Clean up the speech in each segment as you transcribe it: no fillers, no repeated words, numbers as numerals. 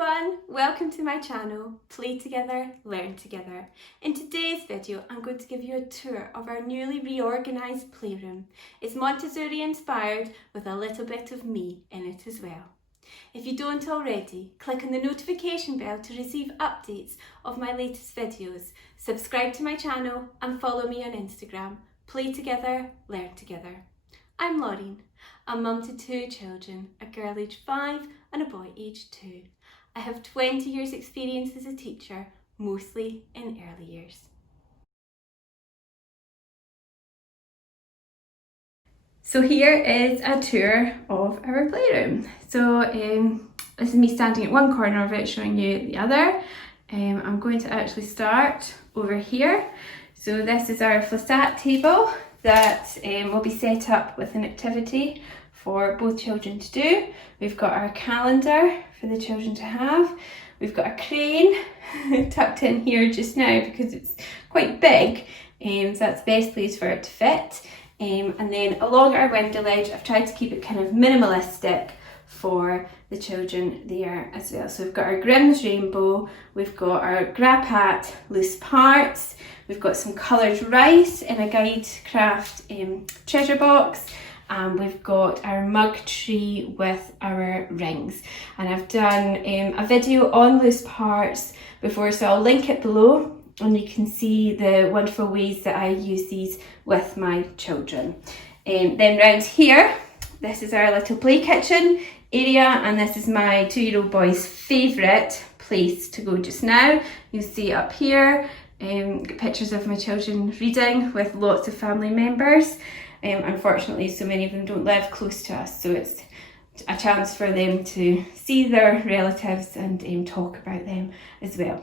everyone, welcome to my channel, Play Together, Learn Together. In today's video, I'm going to give you a tour of our newly reorganised playroom. It's Montessori inspired with a little bit of me in it as well. If you don't already, click on the notification bell to receive updates of my latest videos. Subscribe to my channel and follow me on Instagram, Play Together, Learn Together. I'm Laureen, a mum to two children, a girl aged 5 and a boy aged 2. I have 20 years experience as a teacher, mostly in early years. So here is a tour of our playroom. So this is me standing at one corner of it, showing you the other. I'm going to actually start over here. So this is our flissat table that will be set up with an activity for both children to do. We've got our calendar for the children to have. We've got a crane tucked in here just now because it's quite big, so that's the best place for it to fit. And then along our window ledge, I've tried to keep it kind of minimalistic for the children there as well. So we've got our Grimm's Rainbow, we've got our Grappat loose parts, we've got some coloured rice in a guide craft treasure box, and we've got our mug tree with our rings. And I've done a video on loose parts before, so I'll link it below and you can see the wonderful ways that I use these with my children. Then round here, this is our little play kitchen area, and this is my 2-year-old boy's favourite place to go just now. You'll see up here, got pictures of my children reading with lots of family members. Unfortunately, so many of them don't live close to us, so it's a chance for them to see their relatives and talk about them as well.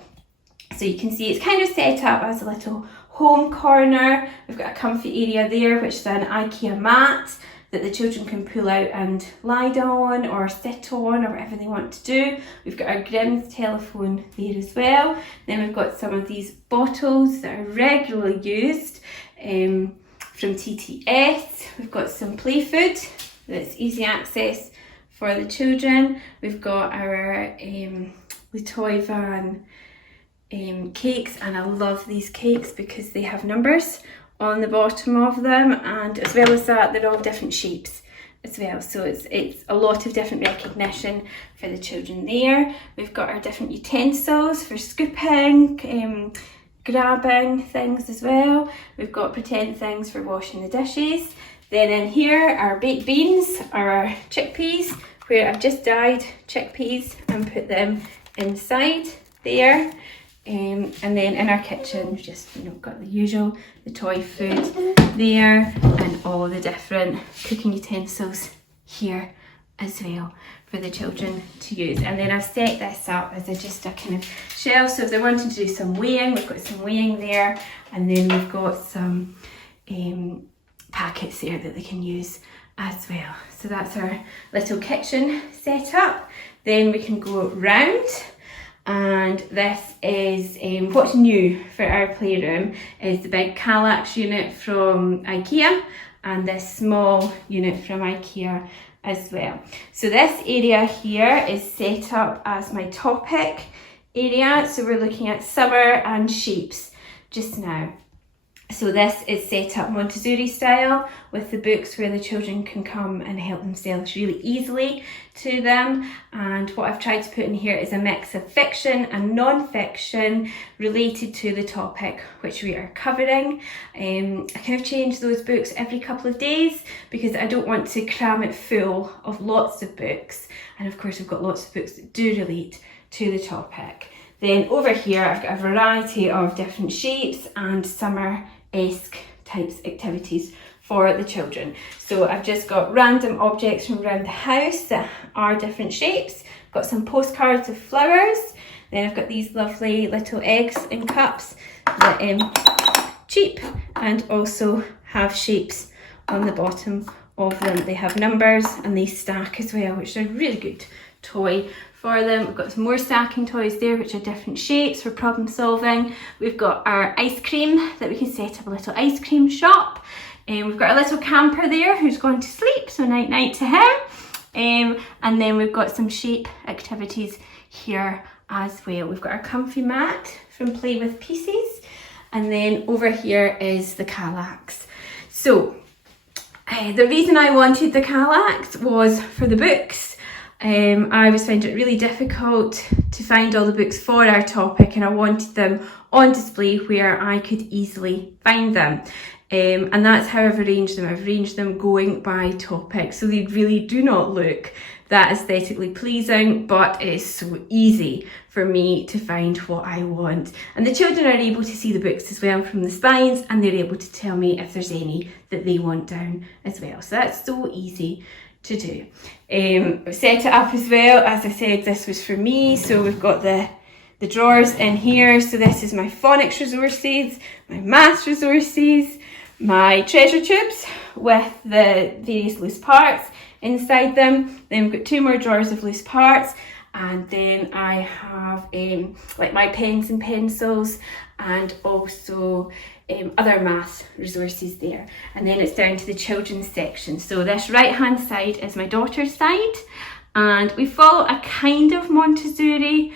So you can see it's kind of set up as a little home corner. We've got a comfy area there, which is an IKEA mat that the children can pull out and lie on or sit on or whatever they want to do. We've got our Grimm's telephone there as well. Then we've got some of these bottles that are regularly used from TTS. We've got some play food that's easy access for the children. We've got our toy van cakes, and I love these cakes because they have numbers on the bottom of them, and as well as that they're all different shapes as well, so it's a lot of different recognition for the children there. We've got our different utensils for scooping, grabbing things as well. We've got pretend things for washing the dishes. Then in here, our baked beans are our chickpeas, where I've just dyed chickpeas and put them inside there. And then in our kitchen, we've just got the usual, the toy food there, and all the different cooking utensils here as well for the children to use. And then I've set this up as just a kind of shelf, so if they're wanting to do some weighing, we've got some weighing there, and then we've got some packets there that they can use as well. So that's our little kitchen set up. Then we can go round. And this is what's new for our playroom is the big Kallax unit from IKEA and this small unit from IKEA as well. So this area here is set up as my topic area. So we're looking at summer and shapes just now. So this is set up Montessori style with the books where the children can come and help themselves really easily to them. And what I've tried to put in here is a mix of fiction and non-fiction related to the topic which we are covering. I kind of change those books every couple of days because I don't want to cram it full of lots of books. And of course, we've got lots of books that do relate to the topic. Then over here, I've got a variety of different shapes and summer-esque types activities for the children. So I've just got random objects from around the house that are different shapes. Got some postcards of flowers. Then I've got these lovely little eggs in cups that cheap and also have shapes on the bottom of them. They have numbers and they stack as well, which is a really good toy for them. We've got some more stacking toys there which are different shapes for problem solving. We've got our ice cream that we can set up a little ice cream shop, and we've got a little camper there who's going to sleep, so night night to him. And then we've got some shape activities here as well. We've got our comfy mat from Play with Pieces, and then over here is the Kallax. So the reason I wanted the Kallax was for the books. I was finding it really difficult to find all the books for our topic, and I wanted them on display where I could easily find them. And that's how I've arranged them. I've arranged them going by topic, so they really do not look that aesthetically pleasing, but it is so easy for me to find what I want. And the children are able to see the books as well from the spines, and they're able to tell me if there's any that they want down as well. So that's so easy to do. I've set it up as well. As I said, this was for me, so we've got the drawers in here. So this is my phonics resources, my maths resources, my treasure tubes with the various loose parts inside them. Then we've got 2 more drawers of loose parts, and then I have like my pens and pencils, and also other math resources there. And then it's down to the children's section. So this right hand side is my daughter's side, and we follow a kind of Montessori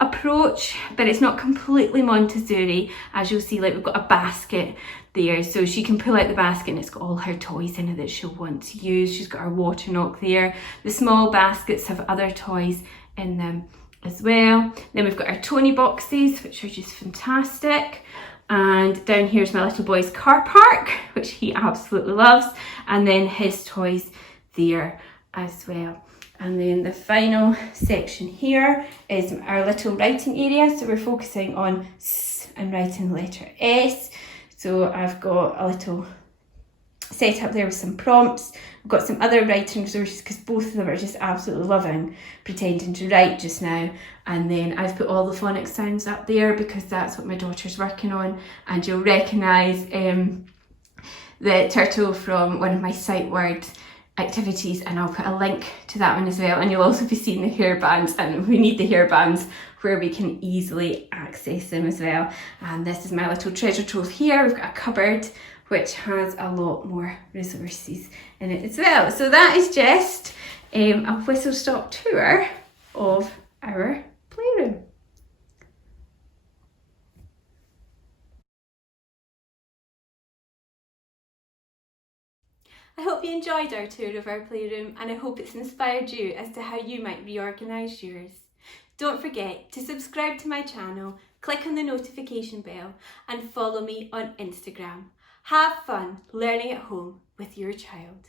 approach, but it's not completely Montessori. As you'll see, like, we've got a basket there, so she can pull out the basket and it's got all her toys in it that she'll want to use. She's got her water knock there. The small baskets have other toys in them as well. Then we've got our Tony boxes, which are just fantastic. And down here is my little boy's car park, which he absolutely loves, and then his toys there as well. And then the final section here is our little writing area. So we're focusing on S and writing the letter S. So I've got a little set up there with some prompts. We've got some other writing resources because both of them are just absolutely loving pretending to write just now. And then I've put all the phonics sounds up there because that's what my daughter's working on. And you'll recognise the turtle from one of my sight word activities, and I'll put a link to that one as well. And you'll also be seeing the hairbands, and we need the hairbands where we can easily access them as well. And this is my little treasure trove here. We've got a cupboard which has a lot more resources in it as well. So that is just a whistle stop tour of our playroom. I hope you enjoyed our tour of our playroom, and I hope it's inspired you as to how you might reorganise yours. Don't forget to subscribe to my channel, click on the notification bell, and follow me on Instagram. Have fun learning at home with your child.